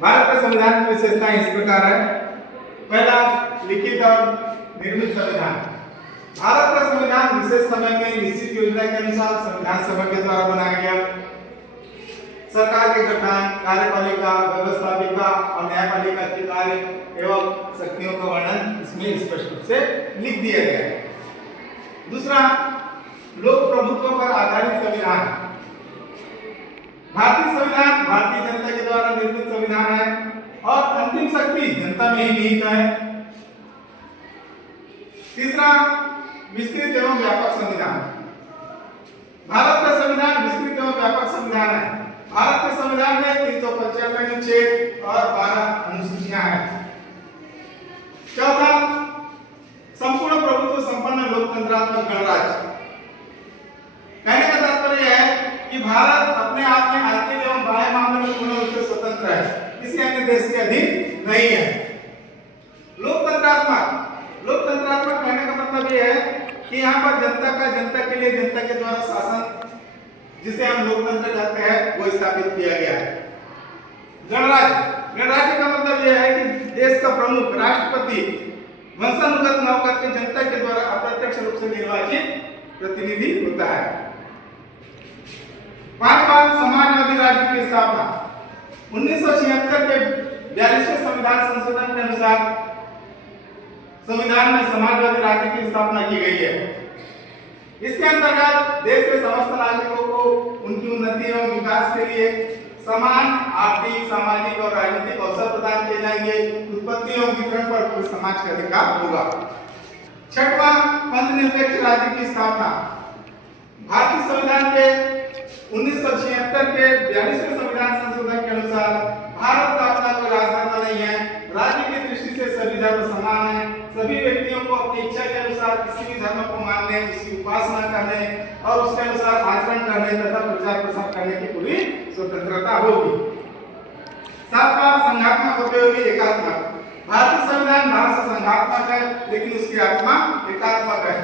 भारत का संविधान की विशेषताएं इस प्रकार है। पहला, लिखित और निर्मित संविधान। भारत का संविधान विशेष समय में निश्चित योजना के अनुसार संविधान सभा के द्वारा बनाया गया। सरकार के गठन, कार्यपालिका, व्यवस्थापिका और न्यायपालिका के कार्य एवं शक्तियों का वर्णन इसमें स्पष्ट रूप से लिख दिया गया है। दूसरा, लोक प्रभुत्व पर आधारित संविधान। भारतीय संविधान भारतीय जनता के द्वारा निर्मित संविधान है और अंतिम शक्ति जनता में ही निहित है। तीसरा, विस्तृत एवं व्यापक संविधान। भारत का संविधान विस्तृत एवं व्यापक संविधान है। भारत के संविधान में 395 अनुच्छेद और 12 अनुसूचियां हैं। चौथा, संपूर्ण प्रभुत्व संपन्न लोकतंत्रात्मक गणराज्य। कहने का तात्पर्य है कि भारत अपने आप में आर्थिक एवं बाह्य मामले में पूर्ण रूप से स्वतंत्र है, किसी अन्य देश के अधीन नहीं है। लोकतंत्रात्मक कहने का मतलब यह है कि यहाँ पर जनता के लिए जनता के द्वारा शासन, जिसे हम लोकतंत्र कहते हैं, वो स्थापित किया गया है। गणराज्य का मतलब यह है कि देश का प्रमुख राष्ट्रपति वंशानुगत न होकर के जनता के द्वारा अप्रत्यक्ष रूप से निर्वाचित प्रतिनिधि होता है। पांचवा, समाजवादी राज्य की स्थापना। 1976 के 42वें संविधान संशोधन के अनुसार संविधान में समाजवादी राज्य की स्थापना की गई है। इसके अंतर्गत देश के समस्त नागरिकों को उनकी उन्नति एवं विकास के लिए समान आर्थिक, सामाजिक और राजनीतिक अवसर प्रदान किए जाएंगे। उत्पत्ति एवं वितरण पर पूरे समाज का अधिकार होगा। छठवां, पंथनिरपेक्ष राज्य की स्थापना। भारतीय संविधान के 1976 के 42वें संविधान संशोधन के अनुसार भारत का अपना कोई राजधर्म नहीं है। राज्य की दृष्टि से सभी धर्म समान हैं। सभी व्यक्तियों को अपनी इच्छा के अनुसार किसी भी धर्म को मानने, उसकी उपासना करने और उसके अनुसार आचरण करने तथा प्रचार प्रसार करने की पूरी स्वतंत्रता होगी। सातवां, संघात्मक उपयोगी एकात्मक। भारतीय संविधान बाहर से संघात्मक है, लेकिन उसकी आत्मा एकात्मक है।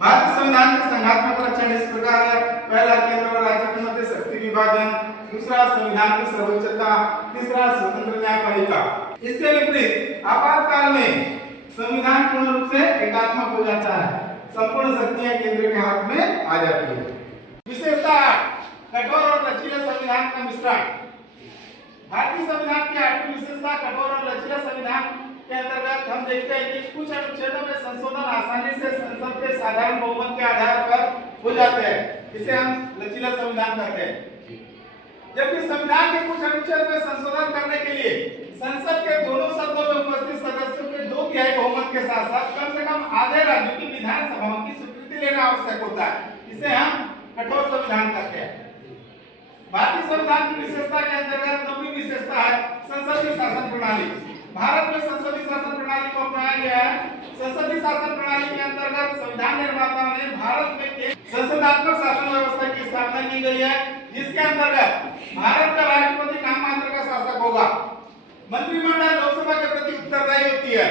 भारतीय संविधान के संघात्मक लक्षण इस प्रकार है। पहला, केंद्र और राज्य के मध्य शक्ति विभाजन। दूसरा, संविधान की सर्वोच्चता। तीसरा, स्वतंत्र न्यायपालिका। इसके विपरीत आपातकाल में संविधान पूर्ण रूप से एकात्मक हो जाता है। संपूर्ण शक्तियां केंद्र के हाथ में आ जाती है। विशेषता, कठोर और लचीले संविधान का मिश्रण। भारतीय संविधान की आठवीं विशेषता कठोर और लचीला संविधान के अंतर्गत हम देखते हैं कि कुछ अनुच्छेदों में संशोधन आसानी से संसद के साधारण बहुमत के आधार पर हो जाते हैं। इसे हम लचीला संविधान कहते हैं। जबकि संविधान के कुछ अनुच्छेद में संशोधन करने के लिए संसद के दोनों सदनों में उपस्थित सदस्यों के 2/3 बहुमत के साथ साथ कम से कम आधे राज्यों की विधानसभाओं की स्वीकृति लेना आवश्यक होता है। इसे हम कठोर संविधान कहते हैं। भारतीय संविधान की विशेषता के अंतर्गत 9वीं विशेषता है संसदीय शासन प्रणाली। भारत में संसदीय शासन प्रणाली को अपनाया गया है। संसदीय शासन प्रणाली के अंतर्गत संविधान निर्माताओं ने भारत में संसदात्मक शासन व्यवस्था की स्थापना की गई है, जिसके अंतर्गत भारत का राष्ट्रपति नाम मात्र का शासक होगा। मंत्रिमंडल लोकसभा के प्रति उत्तरदायी होती है।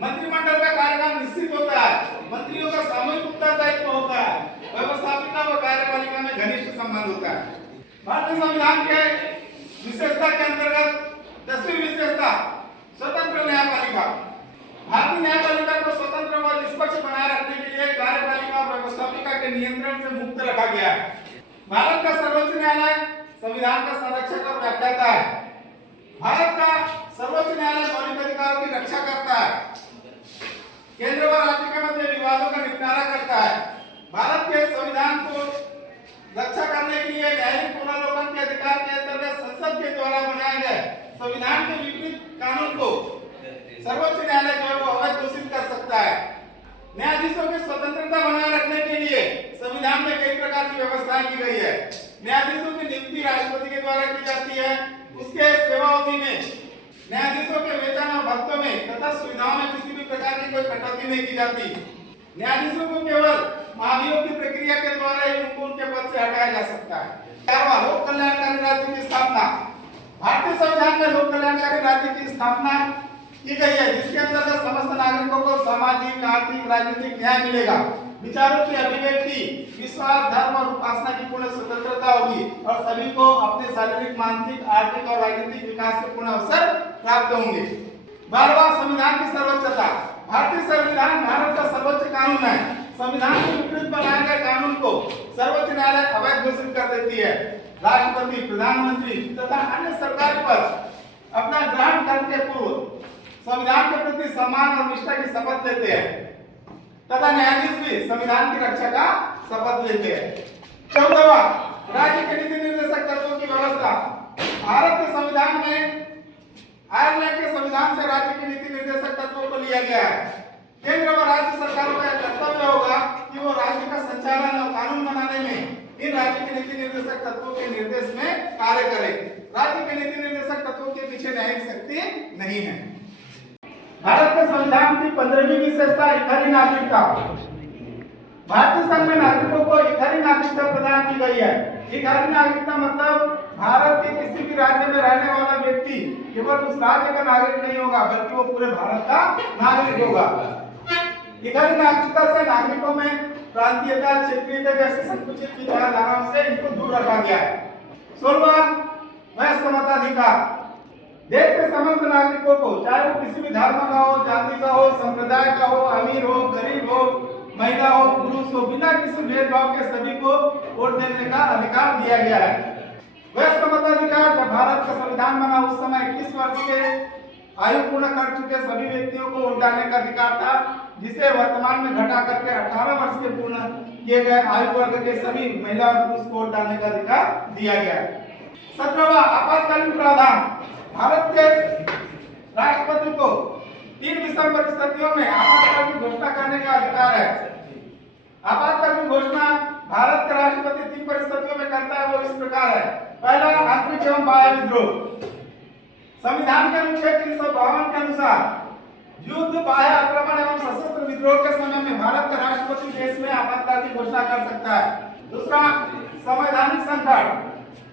मंत्रिमंडल का कार्यकाल निश्चित होता है। मंत्रियों का सामूहिक उत्तरदायित्व होता है। व्यवस्थापिका व कार्यपालिका में घनिष्ठ संबंध होता है। भारतीय संविधान के विशेषता के अंतर्गत 10वीं विशेषता स्वतंत्र न्यायपालिका। भारतीय न्यायपालिका को स्वतंत्र व निष्पक्ष बनाए रखने के लिए कार्यपालिका और व्यवस्थापिका के नियंत्रण से मुक्त रखा गया है। भारत का सर्वोच्च न्यायालय संविधान का संरक्षक और व्याख्याता है। भारत का सर्वोच्च न्यायालय मौलिक अधिकारों की रक्षा करता है। केंद्र व राज्य के मध्य विवादों का निपटारा करता है। भारत के संविधान को रक्षा करने के लिए न्यायिक पुनर्विलोकन के अधिकार के अंतर्गत संसद के द्वारा बनाए गए संविधान के विपरीत कानून को सर्वोच्च न्यायालय जो है वो अवैध घोषित कर सकता है। न्यायाधीशों की स्वतंत्रता बनाए रखने के लिए संविधान में कई प्रकार की व्यवस्थाएं की गई है। न्यायाधीशों की नियुक्ति राष्ट्रपति के द्वारा की जाती है। उसके सेवावधि में न्यायाधीशों के वेतन और भत्तों में तथा सुविधाओं में किसी भी प्रकार की कोई कटौती नहीं की जाती। न्यायाधीशों को केवल महाभियोग की प्रक्रिया के द्वारा ही उनको उनके पद से हटाया जा सकता है। 11वां, लोक कल्याणकारी राज्य की स्थापना। भारतीय संविधान में लोक कल्याणकारी राज्य की स्थापना की गई है, जिसके अंतर्गत समस्त नागरिकों को सामाजिक, आर्थिक, राजनीतिक न्याय मिलेगा। विचारों की अभिव्यक्ति, विश्वास, धर्म और उपासना की पूर्ण स्वतंत्रता होगी और सभी को अपने शारीरिक, मानसिक, आर्थिक और राजनीतिक विकास के पूर्ण अवसर प्राप्त होंगे। 12वां, संविधान की सर्वोच्चता। भारतीय संविधान भारत का सर्वोच्च कानून है। संविधान के विपरीत बनाए गए कानून को सर्वोच्च न्यायालय अवैध घोषित कर देती है। राष्ट्रपति, प्रधानमंत्री तथा अन्य सरकारी पद अपना ग्रहण करने के पूर्व संविधान के प्रति सम्मान और निष्ठा की शपथ लेते हैं तथा न्यायाधीश भी संविधान की रक्षा का शपथ लेते हैं। 14वां, राज्य के नीति निर्देशक तत्वों की व्यवस्था। भारत के संविधान में आयरलैंड के संविधान से राज्य के नीति निर्देशक तत्वों को लिया गया है। केंद्र व राज्य सरकारों का कर्तव्य होगा कि वो राज्य का संचालन और कानून बनाने में इन राज्य के नीति निर्देशक तत्वों के निर्देश में कार्य करें। राज्य के नीति निर्देशक तत्वों के पीछे न्यायिक शक्ति नहीं है। भारत के संविधान की 15वीं विशेषता इकहरी नागरिकता। भारतीय संघ में नागरिकों को इकहरी नागरिकता प्रदान की गई है। इकहरी नागरिकता मतलब भारत के किसी भी राज्य में रहने वाला व्यक्ति केवल उस राज्य का नागरिक नहीं होगा बल्कि वो पूरे भारत का नागरिक होगा। इकहरी नागरिकता से नागरिकों में प्रांतीयता, क्षेत्रीयता जैसे संकुचित विचारधाराओं से इनको दूर रखा गया है। 16वां, वयस्क मताधिकार। देश के समस्त नागरिकों को, चाहे वो किसी भी धर्म का हो, जाति का हो, संप्रदाय का हो, अमीर हो, गरीब हो, महिला हो, पुरुष हो, बिना किसी भेदभाव के सभी को वोट देने का अधिकार दिया गया है। वयस्क मताधिकार, जब भारत का संविधान बना उस समय 21 वर्ष के आयु पूर्ण कर चुके सभी व्यक्तियों को वोट डालने का अधिकार था, जिसे वर्तमान में घटा करके 18 वर्ष के पूर्ण किए गए आयु वर्ग के सभी महिला और पुरुष को वोट डालने का अधिकार दिया गया है। 17वां, आपातकालीन प्रावधान। भारत के राष्ट्रपति को 3 विषम परिस्थितियों में आपातकाल की घोषणा करने का अधिकार है। आपातकाल की घोषणा भारत के राष्ट्रपति 3 परिस्थितियों में करता है, वो इस प्रकार है। पहला, आंतरिक एवं बाह्य विद्रोह। संविधान के अनुच्छेद 352 के अनुसार युद्ध, बाह्य आक्रमण एवं सशस्त्र विद्रोह के समय में भारत का राष्ट्रपति देश में आपातकाल की घोषणा कर सकता है। दूसरा, संवैधानिक संकट।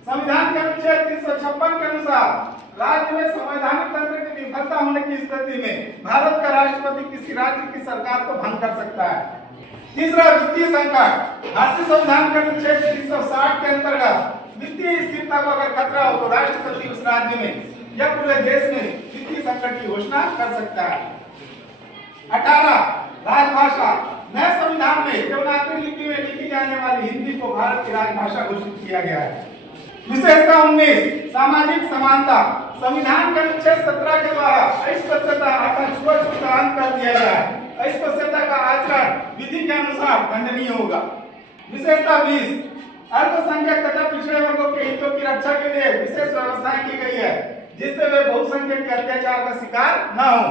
संविधान के अनुच्छेद 356 के अनुसार राज्य में संवैधानिक तंत्र की विफलता होने की स्थिति में भारत का राष्ट्रपति किसी राज्य की सरकार को भंग कर सकता है। तीसरा, वित्तीय संकट। भारतीय संविधान के अनुच्छेद 360 के अंतर्गत वित्तीय स्थिरता को अगर खतरा हो तो राष्ट्रपति उस राज्य में या पूरे देश में वित्तीय संकट की घोषणा कर सकता है। 18, राजभाषा। नए संविधान में देवनागरी लिपि में लिखी जाने वाली हिंदी को भारत की राजभाषा घोषित किया गया है। विशेषता 19, सामाजिक समानता। संविधान के अनुच्छेद 17 के द्वारा अस्पृश्यता अर्थात छूआछूत का अंत कर दिया गया है। अस्पृश्यता का आचरण विधि के अनुसार दंडनीय होगा। विशेषता 20, अल्पसंख्यक तथा पिछड़े वर्गों के हितों की रक्षा के लिए विशेष व्यवस्थाएं की गई है, जिससे वे बहुसंख्यक के अत्याचार का शिकार न हो।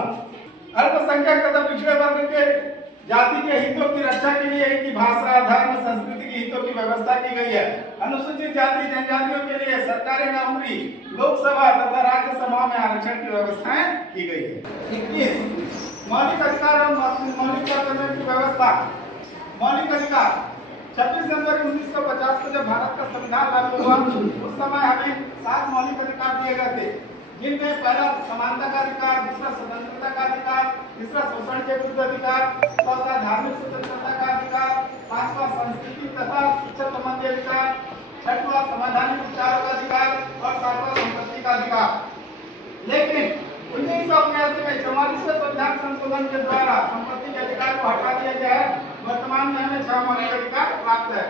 अल्पसंख्यक तथा पिछड़े वर्ग के जाति के हितों की रक्षा के लिए इनकी भाषा, धर्म, संस्कृति के हितों की व्यवस्था की गई है। अनुसूचित जाति जनजातियों के लिए सरकारी नौकरी, लोकसभा तथा राज्यसभा में आरक्षण की व्यवस्थाएं की गई है। 21, मौलिक अधिकार और मौलिक कर्तव्यों की व्यवस्था। मौलिक अधिकार। 26 जनवरी 1950 को जब भारत का संविधान लागू हुआ उस समय हमें 7 मौलिक अधिकार दिए गए थे, जिनमें पहला समानता का अधिकार, दूसरा स्वतंत्रता का अधिकार, तीसरा शोषण के विरुद्ध अधिकार, चौथा धार्मिक स्वतंत्रता का अधिकार, पांचवा संस्कृति तथा शिक्षा संबंधी अधिकार, छठवां संवैधानिक विचारों का अधिकार और सातवां संपत्ति का अधिकार। लेकिन 1989 में 44वें संविधान संशोधन के द्वारा संपत्ति के अधिकार को हटा दिया गया है। वर्तमान में हमें 6 मौलिक अधिकार प्राप्त है।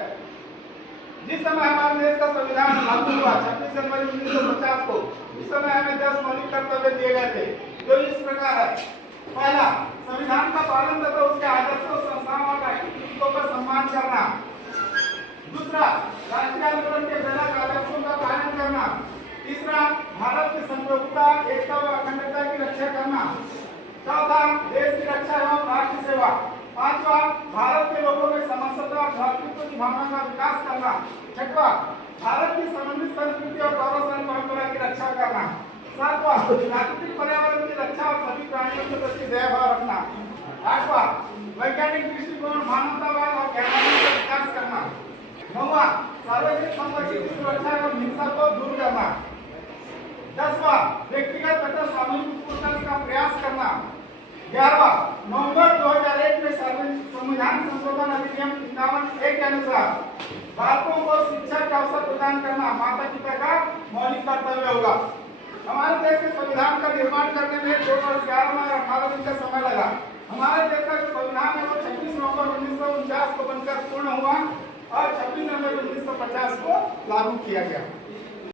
जिस समय हमारे देश का संविधान लागू हुआ 26 जनवरी 1950 को, उस समय हमें 10 मौलिक कर्तव्य दिए गए थे, जो इस प्रकार है। पहला, संविधान का पालन तथा उसके आदर्शों, संस्थाओं और राष्ट्रीय का सम्मान करना। दूसरा, राष्ट्रीय आंदोलन के प्रेरक आदर्शों का पालन करना। तीसरा, भारत की संप्रभुता, एकता व अखंडता की रक्षा करना। चौथा, देश की रक्षा एवं राष्ट्र सेवा। पांचवा, भारत के लोगों में समरसता और भ्रातृत्व की भावना का विकास करना। छठवां, भारत की समृद्ध संस्कृति और गौरवशाली परंपरा की रक्षा करना। सातवां, प्राकृतिक पर्यावरण की रक्षा और सभी प्राणियों के प्रति दया भाव रखना। आठवां, वैज्ञानिक दृष्टिकोण, मानवतावाद और ज्ञानार्जन का विकास करना। नौवां, सार्वजनिक संपत्ति की सुरक्षा एवं हिंसा को दूर करना। 10वां, व्यक्तिगत तथा सामूहिक उत्कर्ष का प्रयास करना। 11वां, नवंबर 2001 में संविधान संशोधन अधिनियम 51 के अनुसार बालकों को शिक्षा का अवसर प्रदान करना माता पिता का मौलिक कर्तव्य होगा। हमारे देश के संविधान का निर्माण करने में 2 वर्ष 11 माह और 18 दिन का समय लगा। हमारे देश का जो संविधान है वो 26 नवंबर 1949 को बनकर पूर्ण हुआ और 26 जनवरी 1950 को लागू किया गया।